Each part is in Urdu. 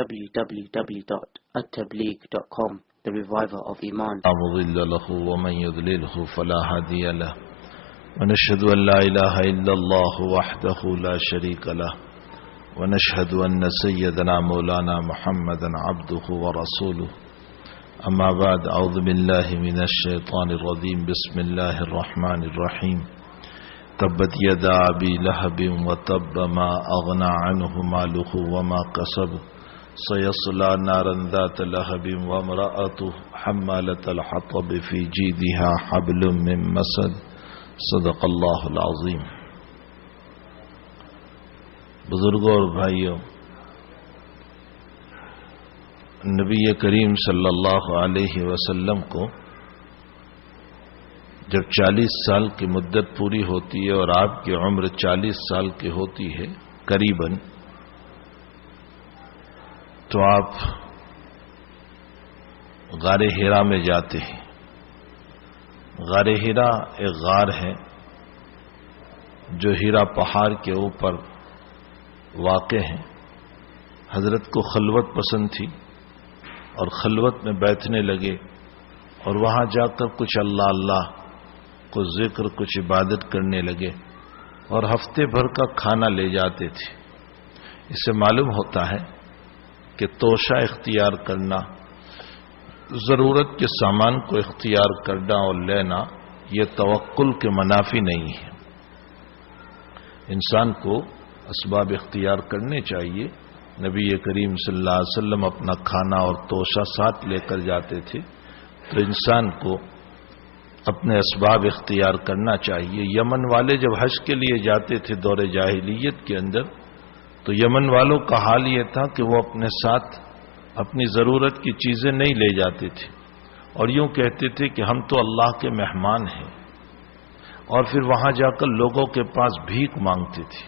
www.attableek.com, the reviver of Iman. لا مضل له ومن يضلله فلا هادي له ونشهد أن لا إله إلا الله وحده لا شريك له ونشهد أن سيدنا مولانا محمدا عبده ورسوله أما بعد أعوذ بالله من الشيطان الرجيم بسم الله الرحمن الرحيم تبت يدا أبي لهب وتب ما أغنى عنه ماله وما كسب سيصلى نارا ذات لهب وامرأته حمالة الحطب في جيدها حبل من مسد صدق اللہ العظیم. بزرگوں اور بھائیوں، نبی کریم صلی اللہ علیہ وسلم کو جب 40 سال کی مدت پوری ہوتی ہے اور آپ کی عمر 40 سال کی ہوتی ہے قریباً، تو آپ غار ہیرا میں جاتے ہیں. غار ہیرا ایک غار ہے جو ہیرا پہاڑ کے اوپر واقع ہے. حضرت کو خلوت پسند تھی اور خلوت میں بیٹھنے لگے اور وہاں جا کر کچھ اللہ اللہ، کچھ ذکر، کچھ عبادت کرنے لگے اور ہفتے بھر کا کھانا لے جاتے تھے. اس سے معلوم ہوتا ہے کہ توشہ اختیار کرنا، ضرورت کے سامان کو اختیار کرنا اور لینا، یہ توکل کے منافی نہیں ہے. انسان کو اسباب اختیار کرنے چاہیے. نبی کریم صلی اللہ علیہ وسلم اپنا کھانا اور توشہ ساتھ لے کر جاتے تھے، تو انسان کو اپنے اسباب اختیار کرنا چاہیے. یمن والے جب حج کے لیے جاتے تھے دور جاہلیت کے اندر، تو یمن والوں کا حال یہ تھا کہ وہ اپنے ساتھ اپنی ضرورت کی چیزیں نہیں لے جاتے تھے اور یوں کہتے تھے کہ ہم تو اللہ کے مہمان ہیں، اور پھر وہاں جا کر لوگوں کے پاس بھیک مانگتے تھے.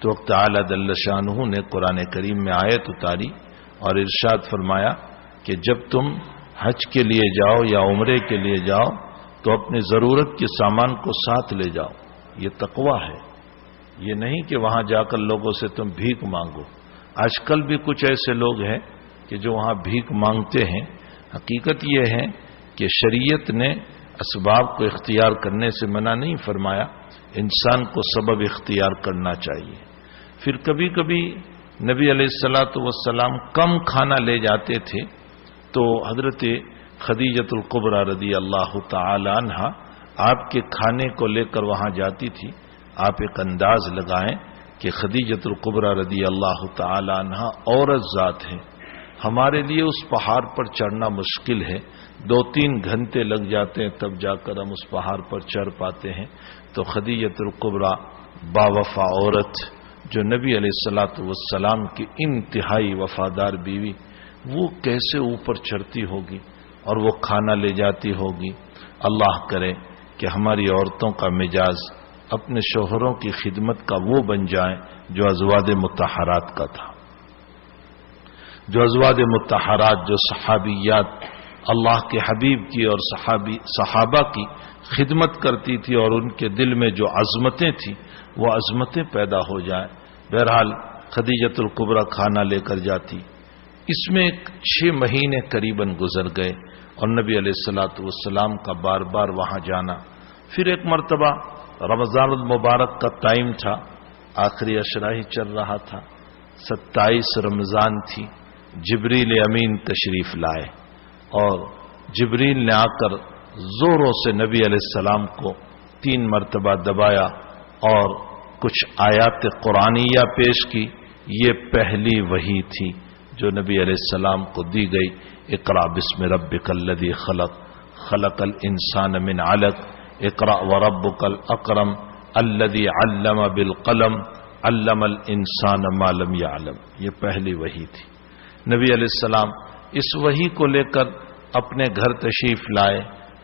تو وقت اعلیٰ جل شانہ نے قرآن کریم میں آیت اتاری اور ارشاد فرمایا کہ جب تم حج کے لیے جاؤ یا عمرے کے لیے جاؤ تو اپنی ضرورت کے سامان کو ساتھ لے جاؤ. یہ تقویٰ ہے، یہ نہیں کہ وہاں جا کر لوگوں سے تم بھیک مانگو. آج کل بھی کچھ ایسے لوگ ہیں کہ جو وہاں بھیک مانگتے ہیں. حقیقت یہ ہے کہ شریعت نے اسباب کو اختیار کرنے سے منع نہیں فرمایا، انسان کو سبب اختیار کرنا چاہیے. پھر کبھی کبھی نبی علیہ الصلوۃ والسلام کم کھانا لے جاتے تھے تو حضرت خدیجۃ الکبریٰ رضی اللہ تعالی عنہا آپ کے کھانے کو لے کر وہاں جاتی تھی. آپ ایک انداز لگائیں کہ خدیجۃ الکبریٰ رضی اللہ تعالی عنہا عورت ذات ہے. ہمارے لیے اس پہاڑ پر چڑھنا مشکل ہے، 2-3 گھنٹے لگ جاتے ہیں تب جا کر ہم اس پہاڑ پر چڑھ پاتے ہیں. تو خدیجۃ الکبریٰ باوفا عورت جو نبی علیہ الصلوۃ والسلام کی انتہائی وفادار بیوی، وہ کیسے اوپر چڑھتی ہوگی اور وہ کھانا لے جاتی ہوگی. اللہ کرے کہ ہماری عورتوں کا مزاج اپنے شوہروں کی خدمت کا وہ بن جائے جو ازواج مطہرات کا تھا. جو ازواج مطہرات، جو صحابیات اللہ کے حبیب کی اور صحابہ کی خدمت کرتی تھی اور ان کے دل میں جو عظمتیں تھیں وہ عظمتیں پیدا ہو جائیں. بہرحال خدیجۃ الکبریٰ کھانا لے کر جاتی. اس میں 6 مہینے قریباً گزر گئے اور نبی علیہ الصلوۃ والسلام کا بار بار وہاں جانا. پھر ایک مرتبہ رمضان المبارک کا ٹائم تھا، آخری عشرہ ہی چل رہا تھا، 27 رمضان تھی. جبریل امین تشریف لائے اور جبریل نے آ کر زوروں سے نبی علیہ السلام کو 3 مرتبہ دبایا اور کچھ آیات قرآنیہ پیش کی. یہ پہلی وحی تھی جو نبی علیہ السلام کو دی گئی. اقرأ بسم ربک الذی خلق، خلق الانسان من علق، اقرأ وربک الاکرم الذی علم بالقلم علم الانسان ما لم یعلم. یہ پہلی وحی تھی. نبی علیہ السلام اس وحی کو لے کر اپنے گھر تشریف لائے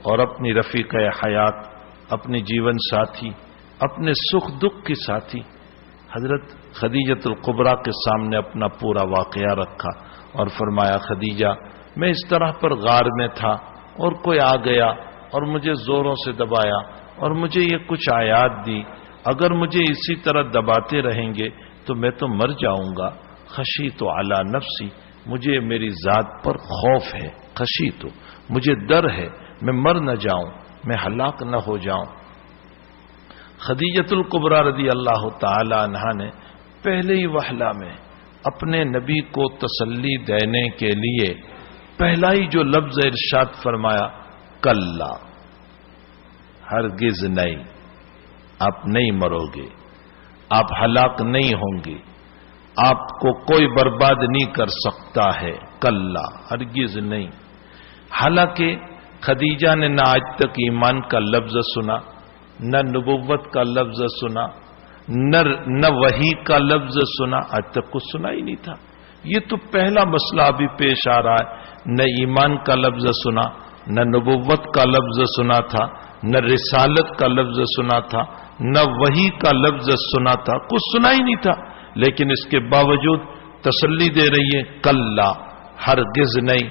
اور اپنی رفیق حیات، اپنی جیون ساتھی، اپنے سکھ دکھ کی ساتھی حضرت خدیجۃ الکبریٰ کے سامنے اپنا پورا واقعہ رکھا اور فرمایا، خدیجہ میں اس طرح پر غار میں تھا اور کوئی آ گیا اور مجھے زوروں سے دبایا اور مجھے یہ کچھ آیات دی، اگر مجھے اسی طرح دباتے رہیں گے تو میں تو مر جاؤں گا. خشیت علی نفسی، مجھے میری ذات پر خوف ہے، خشیت مجھے ڈر ہے میں مر نہ جاؤں، میں ہلاک نہ ہو جاؤں۔ خدیجۃ الکبریٰ رضی اللہ تعالی عنہا نے پہلے ہی وہلہ میں اپنے نبی کو تسلی دینے کے لیے پہلا ہی جو لفظ ارشاد فرمایا، کلا، ہرگز نہیں، آپ نہیں مرو گے، آپ ہلاک نہیں ہوں گے، آپ کو کوئی برباد نہیں کر سکتا ہے، کلا، ہرگز نہیں۔ حالانکہ خدیجہ نے نہ آج تک ایمان کا لفظ سنا، نہ نبوت کا لفظ سنا، نہ وحی کا لفظ سنا، آج تک کچھ سنا ہی نہیں تھا۔ یہ تو پہلا مسئلہ ابھی پیش آ رہا ہے، نہ ایمان کا لفظ سنا، نہ نبوت کا لفظ سنا تھا، نہ رسالت کا لفظ سنا تھا، نہ وحی کا لفظ سنا تھا، کچھ سنا ہی نہیں تھا، لیکن اس کے باوجود تسلی دے رہی ہے، کلا، ہرگز نہیں۔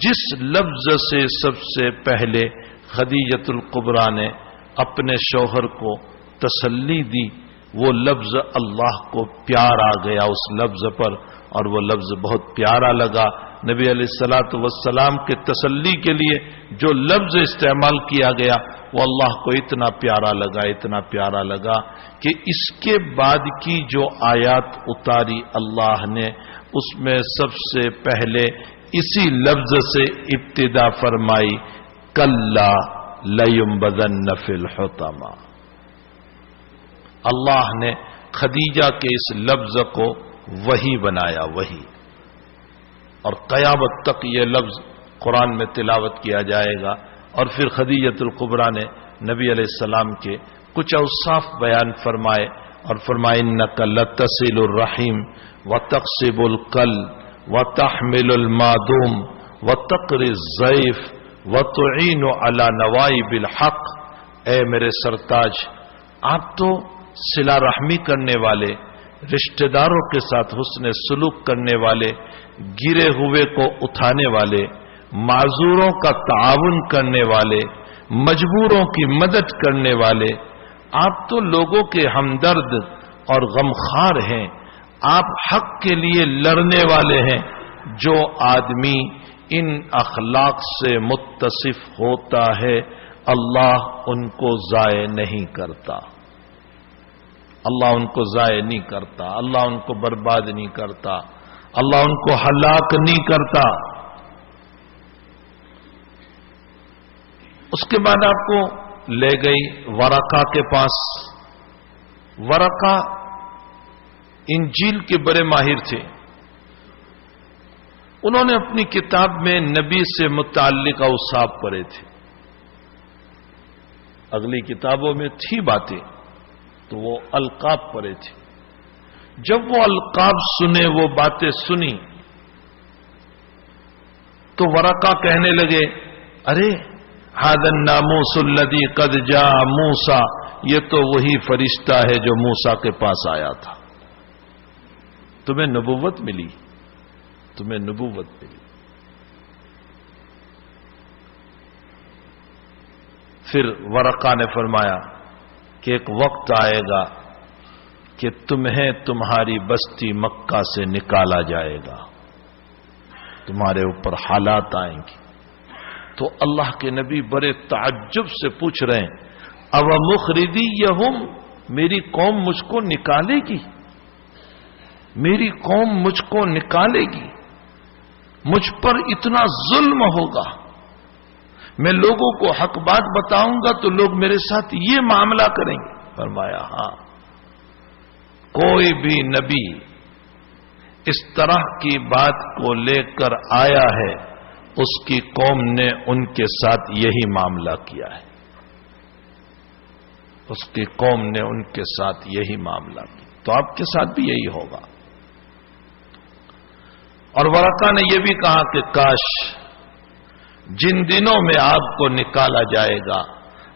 جس لفظ سے سب سے پہلے خدیجۃ الکبریٰ نے اپنے شوہر کو تسلی دی، وہ لفظ اللہ کو پیار آ گیا اس لفظ پر، اور وہ لفظ بہت پیارا لگا۔ نبی علیہ الصلوۃ والسلام کے تسلی کے لیے جو لفظ استعمال کیا گیا وہ اللہ کو اتنا پیارا لگا، اتنا پیارا لگا کہ اس کے بعد کی جو آیات اتاری اللہ نے، اس میں سب سے پہلے اسی لفظ سے ابتدا فرمائی، کلا لینبذن فی الحطمہ۔ اللہ نے خدیجہ کے اس لفظ کو وحی بنایا، وحی، اور قیامت تک یہ لفظ قرآن میں تلاوت کیا جائے گا۔ اور پھر خدیجۃ الکبریٰ نے نبی علیہ السلام کے کچھ اوصاف بیان فرمائے اور فرمائے، انک لتصل الرحیم وتقصب الکل وتحمل المعدوم وتقری الضیف وتعین علی نوائب الحق۔ اے میرے سرتاج، آپ تو صلہ رحمی کرنے والے، رشتہ داروں کے ساتھ حسن سلوک کرنے والے، گرے ہوئے کو اٹھانے والے، معذوروں کا تعاون کرنے والے، مجبوروں کی مدد کرنے والے، آپ تو لوگوں کے ہمدرد اور غمخوار ہیں، آپ حق کے لیے لڑنے والے ہیں۔ جو آدمی ان اخلاق سے متصف ہوتا ہے اللہ ان کو ضائع نہیں کرتا، اللہ ان کو ضائع نہیں کرتا، اللہ ان کو برباد نہیں کرتا، اللہ ان کو ہلاک نہیں کرتا۔ اس کے بعد آپ کو لے گئی ورقہ کے پاس۔ ورقہ انجیل کے بڑے ماہر تھے، انہوں نے اپنی کتاب میں نبی سے متعلق اوصاف پڑھے تھے، اگلی کتابوں میں تھی باتیں، تو وہ القاب پڑھے تھے۔ جب وہ القاب سنے، وہ باتیں سنی، تو ورقہ کہنے لگے، ارے ھذا الناموس الذی قد جاء موسیٰ، یہ تو وہی فرشتہ ہے جو موسیٰ کے پاس آیا تھا، تمہیں نبوت ملی، تمہیں نبوت ملی۔ پھر ورقہ نے فرمایا کہ ایک وقت آئے گا کہ تمہیں تمہاری بستی مکہ سے نکالا جائے گا، تمہارے اوپر حالات آئیں گے۔ تو اللہ کے نبی بڑے تعجب سے پوچھ رہے ہیں، او مخرجیہم، میری قوم مجھ کو نکالے گی، میری قوم مجھ کو نکالے گی، مجھ پر اتنا ظلم ہوگا، میں لوگوں کو حق بات بتاؤں گا تو لوگ میرے ساتھ یہ معاملہ کریں گے۔ فرمایا ہاں، کوئی بھی نبی اس طرح کی بات کو لے کر آیا ہے، اس کی قوم نے ان کے ساتھ یہی معاملہ کیا ہے، اس کی قوم نے ان کے ساتھ یہی معاملہ کیا، تو آپ کے ساتھ بھی یہی ہوگا۔ اور ورقہ نے یہ بھی کہا کہ کاش جن دنوں میں آپ کو نکالا جائے گا،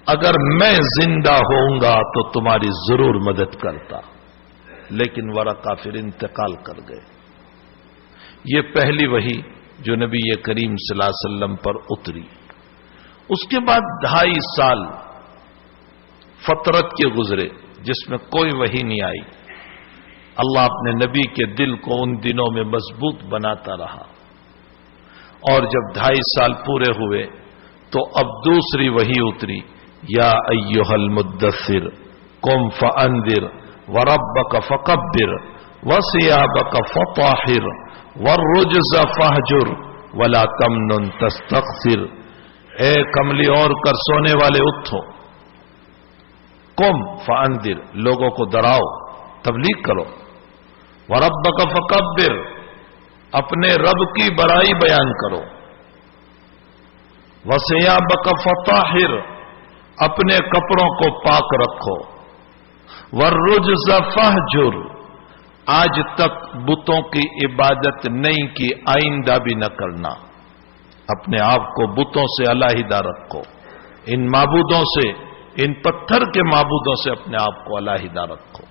اگر میں زندہ ہوں گا تو تمہاری ضرور مدد کرتا، لیکن ورقہ پھر انتقال کر گئے۔ یہ پہلی وحی جو نبی کریم صلی اللہ علیہ وسلم پر اتری۔ اس کے بعد 2.5 سال فترت کے گزرے جس میں کوئی وحی نہیں آئی، اللہ اپنے نبی کے دل کو ان دنوں میں مضبوط بناتا رہا، اور جب 2.5 سال پورے ہوئے تو اب دوسری وحی اتری، یا ایھا المدثر قم فانذر وربک فکبر وثیابک فطہر والرجز فاہجر ولا تمنن تستکثر۔ اے کملی اور کر سونے والے اٹھو، قم فانذر لوگوں کو ڈراؤ، تبلیغ کرو، وربک فکبر اپنے رب کی بڑائی بیان کرو، وثیابک فطہر اپنے کپڑوں کو پاک رکھو، والرجز فاہجر آج تک بتوں کی عبادت نہیں کی، آئندہ بھی نہ کرنا، اپنے آپ کو بتوں سے علیحدہ رکھو، ان معبودوں سے، ان پتھر کے معبودوں سے اپنے آپ کو علیحدہ رکھو۔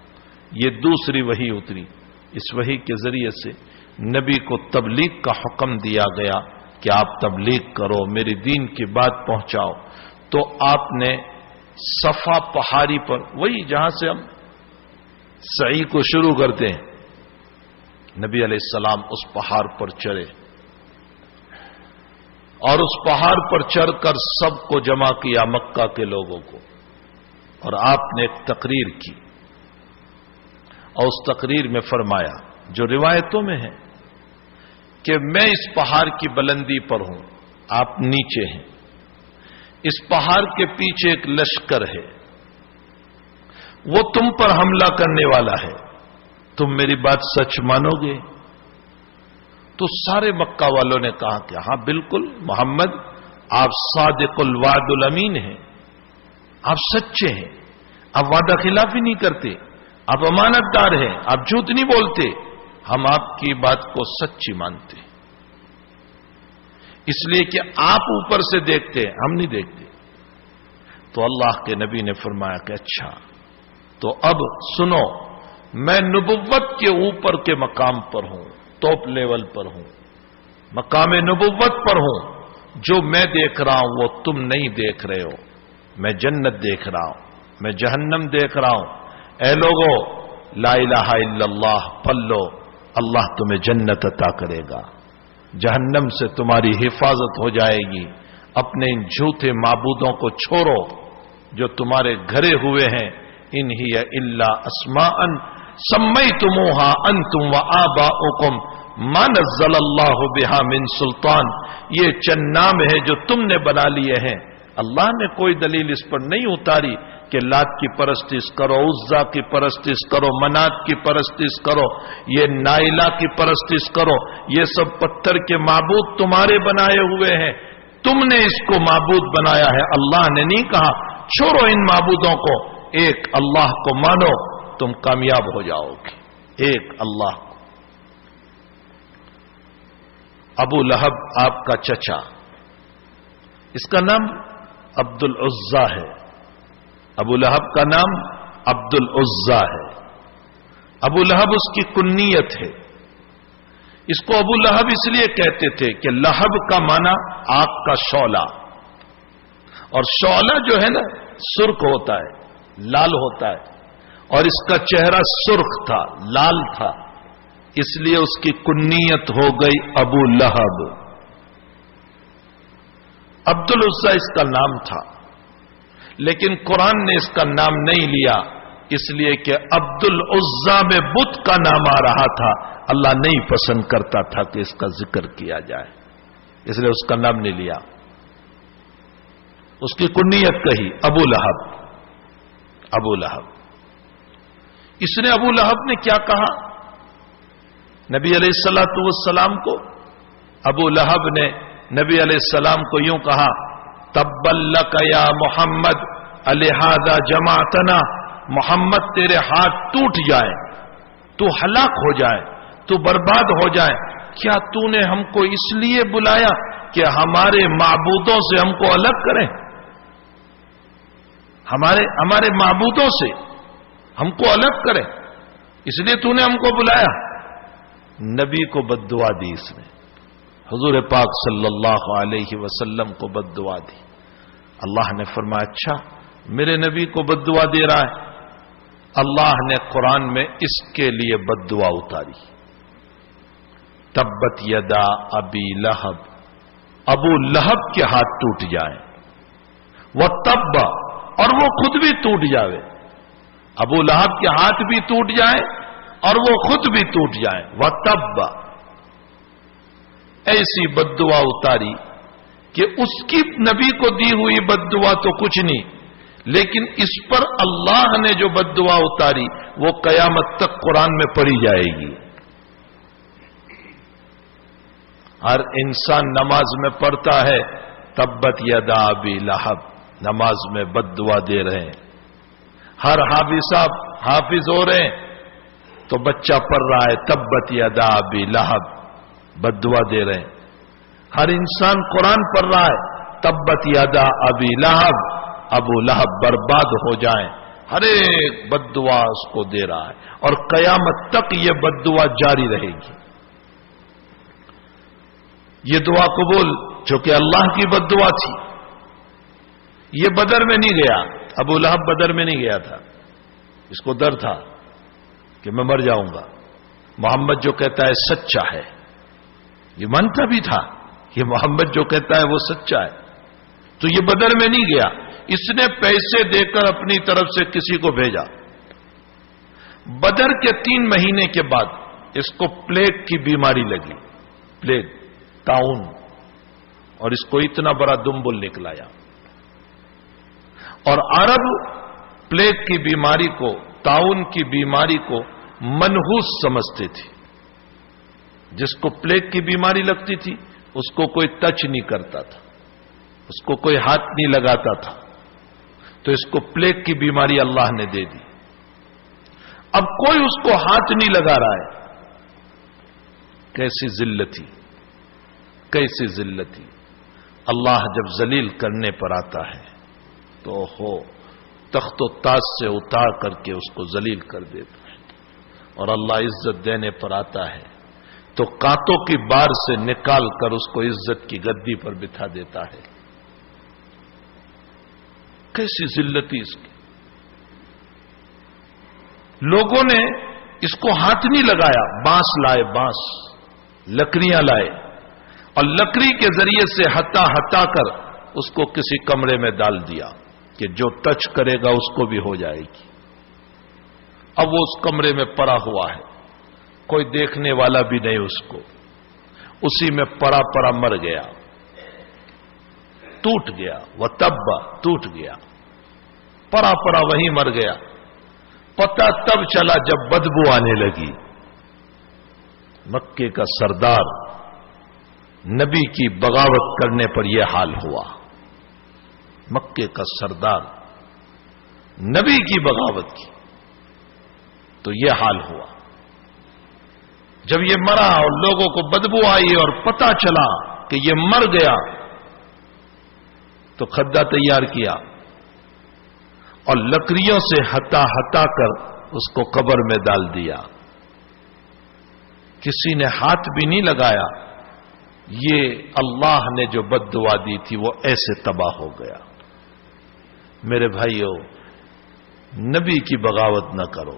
یہ دوسری وحی اتری، اس وحی کے ذریعے سے نبی کو تبلیغ کا حکم دیا گیا کہ آپ تبلیغ کرو، میری دین کی بات پہنچاؤ۔ تو آپ نے صفا پہاڑی پر، وہی جہاں سے ہم سعی کو شروع کرتے ہیں، نبی علیہ السلام اس پہاڑ پر چڑھے، اور اس پہاڑ پر چڑھ کر سب کو جمع کیا، مکہ کے لوگوں کو، اور آپ نے ایک تقریر کی، اور اس تقریر میں فرمایا جو روایتوں میں ہے کہ میں اس پہاڑ کی بلندی پر ہوں، آپ نیچے ہیں، اس پہاڑ کے پیچھے ایک لشکر ہے، وہ تم پر حملہ کرنے والا ہے، تم میری بات سچ مانو گے؟ تو سارے مکہ والوں نے کہا کہ ہاں بالکل محمد آپ صادق الوعد الامین ہیں، آپ سچے ہیں، آپ وعدہ خلافی نہیں کرتے، آپ امانت دار ہیں، آپ جھوٹ نہیں بولتے، ہم آپ کی بات کو سچی مانتے، اس لیے کہ آپ اوپر سے دیکھتے ہیں، ہم نہیں دیکھتے۔ تو اللہ کے نبی نے فرمایا کہ اچھا، تو اب سنو، میں نبوت کے اوپر کے مقام پر ہوں، ٹاپ لیول پر ہوں، مقام نبوت پر ہوں، جو میں دیکھ رہا ہوں وہ تم نہیں دیکھ رہے ہو، میں جنت دیکھ رہا ہوں، میں جہنم دیکھ رہا ہوں، اے لوگو لا الہ الا اللہ پڑھ لو، اللہ تمہیں جنت عطا کرے گا، جہنم سے تمہاری حفاظت ہو جائے گی، اپنے ان جھوٹے معبودوں کو چھوڑو جو تمہارے گھرے ہوئے ہیں، ان ہی الا اسماء سمیتموہا انتم وآباؤکم ما نزل اللہ بہا من سلطان، یہ چند نام ہے جو تم نے بنا لیے ہیں، اللہ نے کوئی دلیل اس پر نہیں اتاری کہ لات کی پرستش کرو، عزا کی پرستش کرو، منات کی پرستش کرو، یہ نائلہ کی پرستش کرو، یہ سب پتھر کے معبود تمہارے بنائے ہوئے ہیں، تم نے اس کو معبود بنایا ہے، اللہ نے نہیں کہا۔ چھوڑو ان معبودوں کو، ایک اللہ کو مانو، تم کامیاب ہو جاؤ گے، ایک اللہ کو۔ ابو لہب آپ کا چچا، اس کا نام عبد العزا ہے، ابو لہب کا نام عبد العزا ہے، ابو لہب اس کی کنیت ہے، اس کو ابو لہب اس لیے کہتے تھے کہ لہب کا معنی آگ کا شعلہ، اور شعلہ جو ہے نا سرخ ہوتا ہے، لال ہوتا ہے، اور اس کا چہرہ سرخ تھا، لال تھا، اس لیے اس کی کنیت ہو گئی ابو لہب۔ عبد العزا اس کا نام تھا، لیکن قرآن نے اس کا نام نہیں لیا، اس لیے کہ عبد العزا میں بت کا نام آ رہا تھا، اللہ نہیں پسند کرتا تھا کہ اس کا ذکر کیا جائے، اس لیے اس کا نام نہیں لیا، اس کی کنیت کہی ابو لہب، ابو لہب۔ اس نے ابو لہب نے کیا کہا نبی علیہ الصلوۃ والسلام کو؟ ابو لہب نے نبی علیہ السلام کو یوں کہا، تبا لک یا محمد الہذا جمعتنا، محمد تیرے ہاتھ ٹوٹ جائے، تو ہلاک ہو جائے، تو برباد ہو جائے، کیا تو نے ہم کو اس لیے بلایا کہ ہمارے معبودوں سے ہم کو الگ کریں، ہمارے معبودوں سے ہم کو الگ کریں، اس لیے تو نے ہم کو بلایا؟ نبی کو بد دعا دی اس نے، حضور پاک صلی اللہ علیہ وسلم کو بد دعا دی۔ اللہ نے فرمایا اچھا میرے نبی کو بد دعا دے رہا ہے، اللہ نے قرآن میں اس کے لیے بد دعا اتاری، تبت یدا ابی لہب، ابو لہب کے ہاتھ ٹوٹ جائیں، وہ تب، اور وہ خود بھی ٹوٹ جاوے، ابو لہب کے ہاتھ بھی ٹوٹ جائیں اور وہ خود بھی ٹوٹ جائیں، وہ تب، ایسی بد دعا اتاری کہ اس کی نبی کو دی ہوئی بد دعا تو کچھ نہیں، لیکن اس پر اللہ نے جو بد دعا اتاری وہ قیامت تک قرآن میں پڑھی جائے گی۔ ہر انسان نماز میں پڑھتا ہے تبت یدا ابی لہب، نماز میں بد دعا دے رہے ہیں۔ ہر حافظ صاحب حافظ ہو رہے ہیں تو بچہ پڑھ رہا ہے تبت یدا ابی لہب، بد دعا دے رہے ہیں۔ ہر انسان قرآن پڑھ رہا ہے تبت یدا ابی لہب، ابو لہب برباد ہو جائیں، ہر ایک بد دعا اس کو دے رہا ہے، اور قیامت تک یہ بد دعا جاری رہے گی۔ یہ دعا قبول جو کہ اللہ کی بد دعا تھی، یہ بدر میں نہیں گیا، ابو لہب بدر میں نہیں گیا تھا، اس کو ڈر تھا کہ میں مر جاؤں گا۔ محمد جو کہتا ہے سچا ہے، یہ مانتا بھی تھا، یہ محمد جو کہتا ہے وہ سچا ہے، تو یہ بدر میں نہیں گیا، اس نے پیسے دے کر اپنی طرف سے کسی کو بھیجا۔ بدر کے 3 مہینے کے بعد اس کو پلیگ کی بیماری لگی، پلیگ، طاعون، اور اس کو اتنا بڑا دمبل نکلایا، اور عرب پلیگ کی بیماری کو، طاعون کی بیماری کو منحوس سمجھتے تھے۔ جس کو پلیگ کی بیماری لگتی تھی اس کو کوئی ٹچ نہیں کرتا تھا، اس کو کوئی ہاتھ نہیں لگاتا تھا، تو اس کو پلیگ کی بیماری اللہ نے دے دی۔ اب کوئی اس کو ہاتھ نہیں لگا رہا ہے، کیسی ذلتی، کیسی ذلتی۔ اللہ جب ذلیل کرنے پر آتا ہے تو ہو تخت و تاج سے اتار کر کے اس کو ذلیل کر دیتا ہے، اور اللہ عزت دینے پر آتا ہے تو کانٹوں کی بار سے نکال کر اس کو عزت کی گدی پر بٹھا دیتا ہے۔ کیسی ذلتی اس کی۔ لوگوں نے اس کو ہاتھ نہیں لگایا، بانس لائے، بانس، لکڑیاں لائے، اور لکڑی کے ذریعے سے ہٹا ہٹا کر اس کو کسی کمرے میں ڈال دیا کہ جو ٹچ کرے گا اس کو بھی ہو جائے گی۔ اب وہ اس کمرے میں پڑا ہوا ہے، کوئی دیکھنے والا بھی نہیں اس کو، اسی میں پڑا پڑا مر گیا، ٹوٹ گیا، وہ تب ٹوٹ گیا، پڑا پڑا وہیں مر گیا۔ پتہ تب چلا جب بدبو آنے لگی۔ مکے کا سردار نبی کی بغاوت کرنے پر یہ حال ہوا، مکے کا سردار نبی کی بغاوت کی تو یہ حال ہوا۔ جب یہ مرا اور لوگوں کو بدبو آئی اور پتہ چلا کہ یہ مر گیا تو کھڈا تیار کیا اور لکڑیوں سے ہٹا ہٹا کر اس کو قبر میں ڈال دیا، کسی نے ہاتھ بھی نہیں لگایا۔ یہ اللہ نے جو بد دعا دی تھی وہ ایسے تباہ ہو گیا۔ میرے بھائیو، نبی کی بغاوت نہ کرو،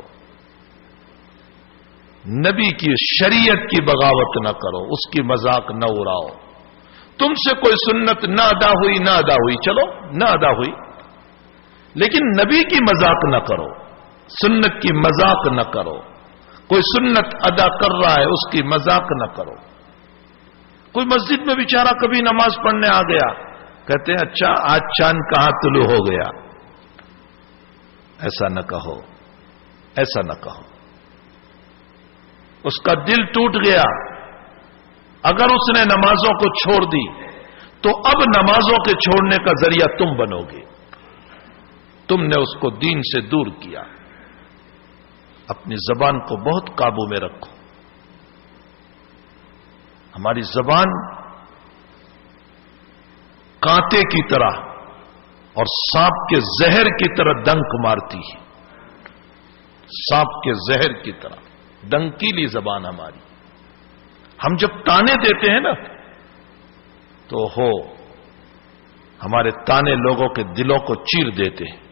نبی کی شریعت کی بغاوت نہ کرو، اس کی مذاق نہ اڑاؤ۔ تم سے کوئی سنت نہ ادا ہوئی، نہ ادا ہوئی، چلو نہ ادا ہوئی، لیکن نبی کی مذاق نہ کرو، سنت کی مذاق نہ کرو۔ کوئی سنت ادا کر رہا ہے اس کی مذاق نہ کرو۔ کوئی مسجد میں بیچارہ کبھی نماز پڑھنے آ گیا، کہتے ہیں اچھا آج چاند کہاں طلوع ہو گیا، ایسا نہ کہو، ایسا نہ کہو۔ اس کا دل ٹوٹ گیا، اگر اس نے نمازوں کو چھوڑ دی تو اب نمازوں کے چھوڑنے کا ذریعہ تم بنو گے، تم نے اس کو دین سے دور کیا۔ اپنی زبان کو بہت قابو میں رکھو۔ ہماری زبان کانٹے کی طرح اور سانپ کے زہر کی طرح ڈنک مارتی ہے، سانپ کے زہر کی طرح ڈنکیلی زبان ہماری۔ ہم جب تانے دیتے ہیں نا تو ہمارے تانے لوگوں کے دلوں کو چیر دیتے ہیں۔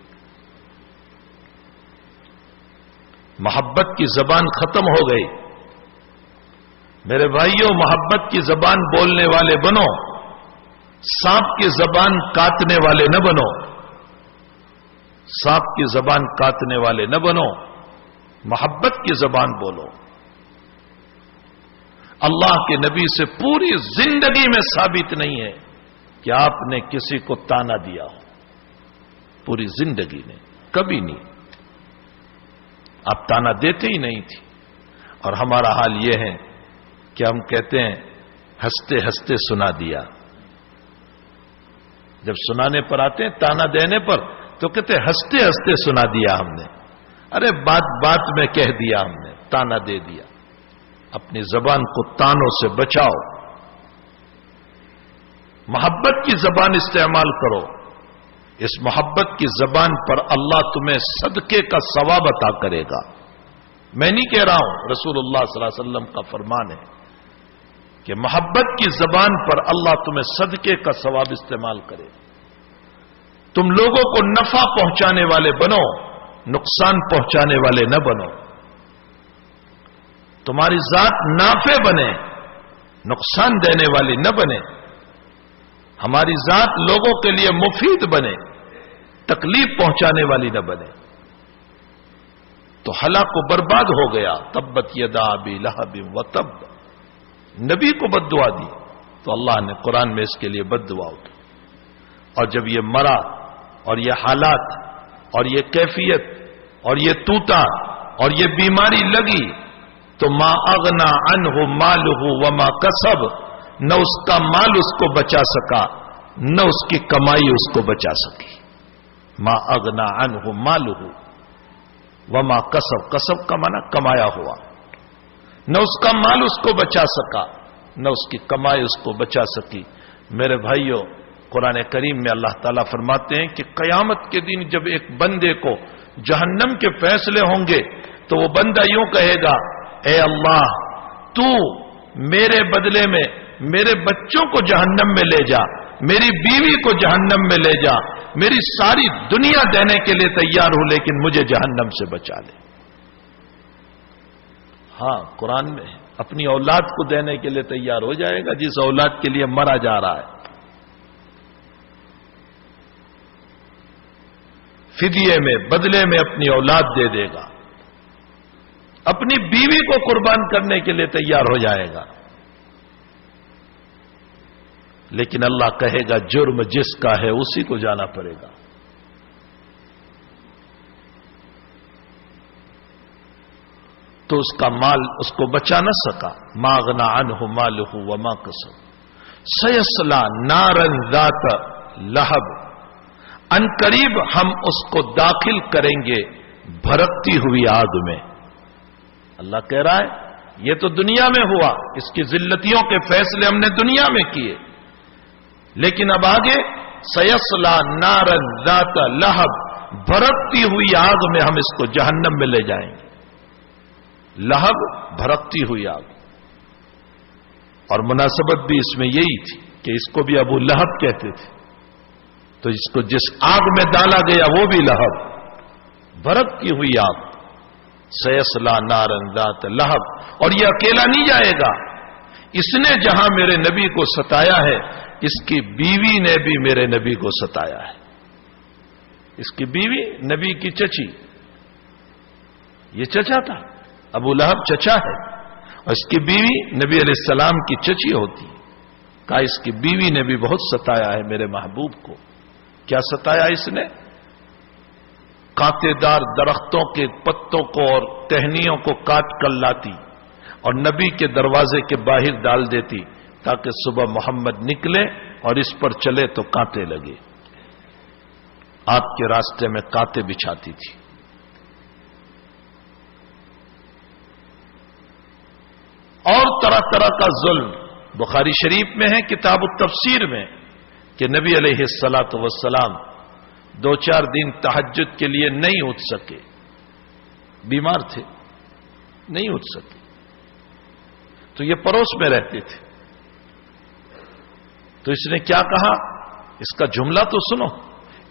محبت کی زبان ختم ہو گئی. میرے بھائیوں، محبت کی زبان بولنے والے بنو، سانپ کی زبان کاٹنے والے نہ بنو. سانپ کی زبان کاٹنے والے نہ بنو، محبت کی زبان بولو. اللہ کے نبی سے پوری زندگی میں ثابت نہیں ہے کہ آپ نے کسی کو تانا دیا ہو. پوری زندگی میں کبھی نہیں. آپ تانا دیتے ہی نہیں تھی. اور ہمارا حال یہ ہے کہ ہم کہتے ہیں ہنستے ہنستے سنا دیا. جب سنانے پر آتے ہیں تانا دینے پر تو کہتے ہیں ہنستے ہنستے سنا دیا ہم نے. ارے بات بات میں کہہ دیا ہم نے، تانا دے دیا. اپنی زبان کو تانوں سے بچاؤ. محبت کی زبان استعمال کرو. اس محبت کی زبان پر اللہ تمہیں صدقے کا ثواب عطا کرے گا. میں نہیں کہہ رہا ہوں، رسول اللہ صلی اللہ علیہ وسلم کا فرمان ہے کہ محبت کی زبان پر اللہ تمہیں صدقے کا ثواب استعمال کرے. تم لوگوں کو نفع پہنچانے والے بنو، نقصان پہنچانے والے نہ بنو. تمہاری ذات نافع بنے، نقصان دینے والی نہ بنے. ہماری ذات لوگوں کے لیے مفید بنے، تکلیف پہنچانے والی نہ بنے. تو ہلاک و برباد ہو گیا. تبت یدا ابی لہب وتب. نبی کو بد دعا دی تو اللہ نے قرآن میں اس کے لیے بد دعا اٹھا. اور جب یہ مرا اور یہ حالات اور یہ کیفیت اور یہ ٹوٹا اور یہ بیماری لگی تو ما اغنا عنہ مالہ وما کسب، نہ اس کا مال اس کو بچا سکا نہ اس کی کمائی اس کو بچا سکی. ما اغنا عنہ مالہ وما کسب، کسب کا معنی کمایا ہوا. نہ اس کا مال اس کو بچا سکا نہ اس کی کمائی اس کو بچا سکی. میرے بھائیوں، قرآن کریم میں اللہ تعالیٰ فرماتے ہیں کہ قیامت کے دن جب ایک بندے کو جہنم کے فیصلے ہوں گے تو وہ بندہ یوں کہے گا، اے اللہ تو میرے بدلے میں میرے بچوں کو جہنم میں لے جا، میری بیوی کو جہنم میں لے جا، میری ساری دنیا دینے کے لیے تیار ہوں لیکن مجھے جہنم سے بچا لے. ہاں، قرآن میں اپنی اولاد کو دینے کے لیے تیار ہو جائے گا جس اولاد کے لیے مرا جا رہا ہے. فدیے میں، بدلے میں اپنی اولاد دے دے گا. اپنی بیوی کو قربان کرنے کے لیے تیار ہو جائے گا. لیکن اللہ کہے گا جرم جس کا ہے اسی کو جانا پڑے گا. تو اس کا مال اس کو بچا نہ سکا. ما اغنا عنہ مالہ وما کسب سیصلی نارا ذات لہب. ان قریب ہم اس کو داخل کریں گے بھڑکتی ہوئی آگ میں. اللہ کہہ رہا ہے یہ تو دنیا میں ہوا، اس کی ذلتیوں کے فیصلے ہم نے دنیا میں کیے، لیکن اب آگے سیصلی نارا ذات لہب، بھڑکتی ہوئی آگ میں ہم اس کو جہنم میں لے جائیں گے. لہب، بھڑکتی ہوئی آگ. اور مناسبت بھی اس میں یہی تھی کہ اس کو بھی ابو لہب کہتے تھے. تو اس کو جس آگ میں ڈالا گیا وہ بھی لہب، بھڑکتی ہوئی آگ. سیصلی نارا ذات لہب. اور یہ اکیلا نہیں جائے گا، اس نے جہاں میرے نبی کو ستایا ہے اس کی بیوی نے بھی میرے نبی کو ستایا ہے. اس کی بیوی نبی کی چچی، یہ چچا تھا، ابو لہب چچا ہے، اور اس کی بیوی نبی علیہ السلام کی چچی ہوتی. کہا اس کی بیوی نے بھی بہت ستایا ہے میرے محبوب کو. کیا ستایا اس نے؟ کانٹے دار درختوں کے پتوں کو اور ٹہنیوں کو کاٹ کر لاتی اور نبی کے دروازے کے باہر ڈال دیتی تاکہ صبح محمد نکلے اور اس پر چلے تو کانٹے لگے. آپ کے راستے میں کانٹے بچھاتی تھی. اور طرح طرح کا ظلم بخاری شریف میں ہے، کتاب التفسیر میں، کہ نبی علیہ الصلاۃ والسلام 2-4 دن تہجد کے لیے نہیں اٹھ سکے. بیمار تھے، نہیں اٹھ سکے. تو یہ پڑوس میں رہتے تھے. تو اس نے کیا کہا؟ اس کا جملہ تو سنو.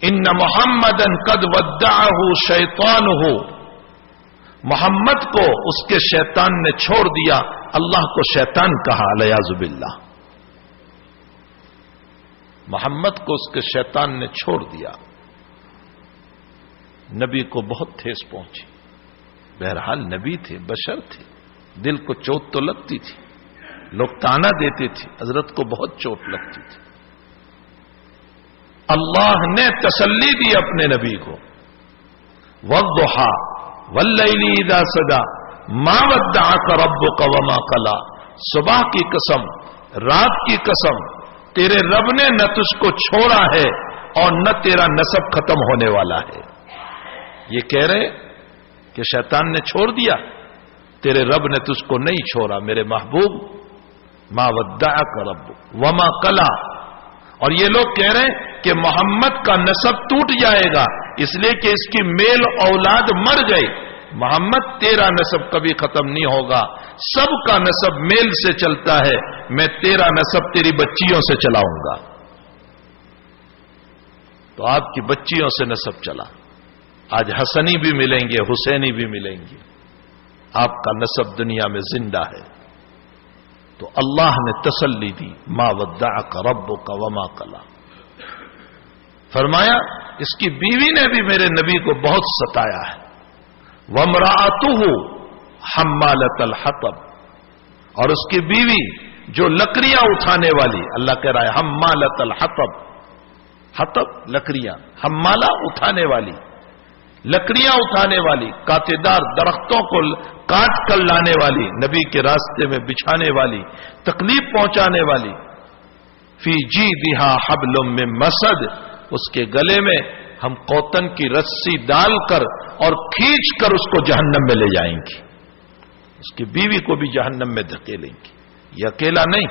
ان محمدن قد ودعہ شیطانہ محمد کو اس کے شیطان نے چھوڑ دیا، اللہ کو شیطان کہا، علیاذ باللہ۔ محمد کو اس کے شیطان نے چھوڑ دیا۔ نبی کو بہت ٹھیس پہنچی، بہرحال نبی تھے، بشر تھے، دل کو چوٹ تو لگتی تھی، لوگ تانا دیتے تھے، حضرت کو بہت چوٹ لگتی تھی۔ اللہ نے تسلی دی اپنے نبی کو، والضحی واللیل اذا سجا ما ودعک ربک وما قلی، صبح کی قسم، رات کی قسم، تیرے رب نے نہ تجھ کو چھوڑا ہے اور نہ تیرا نسب ختم ہونے والا ہے۔ یہ کہہ رہے کہ شیطان نے چھوڑ دیا، تیرے رب نے تجھ کو نہیں چھوڑا میرے محبوب، ما ودعک ربک وما قلی۔ اور یہ لوگ کہہ رہے ہیں کہ محمد کا نسب ٹوٹ جائے گا اس لیے کہ اس کی میل اولاد مر گئی۔ محمد تیرا نسب کبھی ختم نہیں ہوگا، سب کا نسب میل سے چلتا ہے، میں تیرا نسب تیری بچیوں سے چلاؤں گا۔ تو آپ کی بچیوں سے نسب چلا، آج حسنی بھی ملیں گے، حسینی بھی ملیں گے، آپ کا نسب دنیا میں زندہ ہے۔ تو اللہ نے تسلی دی، ما ودعک ربک وما قلی۔ فرمایا اس کی بیوی نے بھی میرے نبی کو بہت ستایا ہے، وامرأتہ حمالۃ الحطب، اور اس کی بیوی جو لکڑیاں اٹھانے والی، اللہ کہہ رہا ہے حمالۃ الحطب، حطب لکڑیاں، حمالہ اٹھانے والی، لکڑیاں اٹھانے والی، کانٹے دار درختوں کو کاٹ کر لانے والی، نبی کے راستے میں بچھانے والی، تکلیف پہنچانے والی، فی جیدہا حبل من مسد، اس کے گلے میں ہم کوتن کی رسی ڈال کر اور کھینچ کر اس کو جہنم میں لے جائیں گی، اس کی بیوی کو بھی جہنم میں دھکیلیں گی۔ یہ اکیلا نہیں،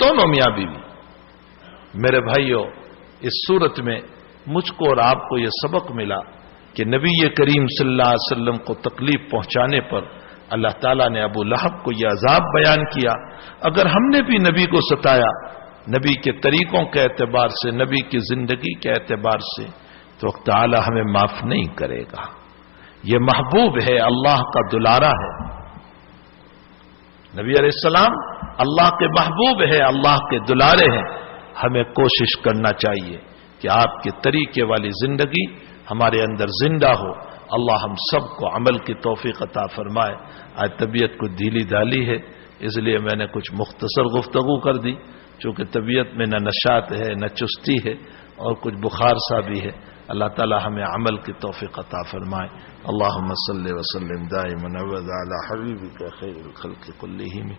دونوں میاں بیوی۔ میرے بھائیوں، اس صورت میں مجھ کو اور آپ کو یہ سبق ملا کہ نبی کریم صلی اللہ علیہ وسلم کو تکلیف پہنچانے پر اللہ تعالیٰ نے ابو لہب کو یہ عذاب بیان کیا۔ اگر ہم نے بھی نبی کو ستایا، نبی کے طریقوں کے اعتبار سے، نبی کی زندگی کے اعتبار سے، تو تعالیٰ ہمیں معاف نہیں کرے گا۔ یہ محبوب ہے، اللہ کا دلارا ہے، نبی علیہ السلام اللہ کے محبوب ہے، اللہ کے دلارے ہیں۔ ہمیں کوشش کرنا چاہیے کہ آپ کے طریقے والی زندگی ہمارے اندر زندہ ہو۔ اللہ ہم سب کو عمل کی توفیق عطا فرمائے۔ آج طبیعت کو ڈھیلی ڈالی ہے، اس لیے میں نے کچھ مختصر گفتگو کر دی، چونکہ طبیعت میں نہ نشاط ہے نہ چستی ہے اور کچھ بخار سا بھی ہے۔ اللہ تعالی ہمیں عمل کی توفیق عطا فرمائے۔ اللہم صلی وسلم دائما ابدا علی حبیبک خیر الخلق کلہم۔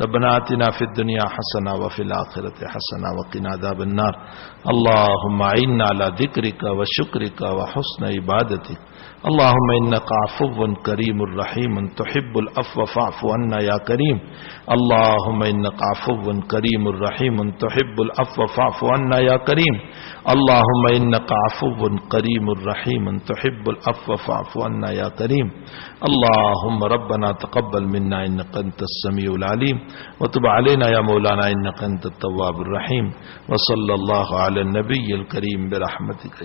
ربنا آتنا فی الدنیا حسنہ وفی الآخرۃ حسنہ وقنا عذاب النار۔ اللہم اعنا علی ذکرک وشکرک وحسن عبادتک۔ اللہم انک عفو کریم رحیم تحب العفو فاعف عنا یا کریم۔ اللہم انک عفو کریم رحیم تحب العفو فاعف عنا یا کریم۔ اللہم انک عفو کریم رحیم تحب العفو فاعف عنا یا کریم۔ اللہم ربنا تقبل منا انک انت السمیع العلیم وتب علینا یا مولانا انک انت التواب الرحیم۔ وصلی اللہ علی النبی الکریم برحمتک۔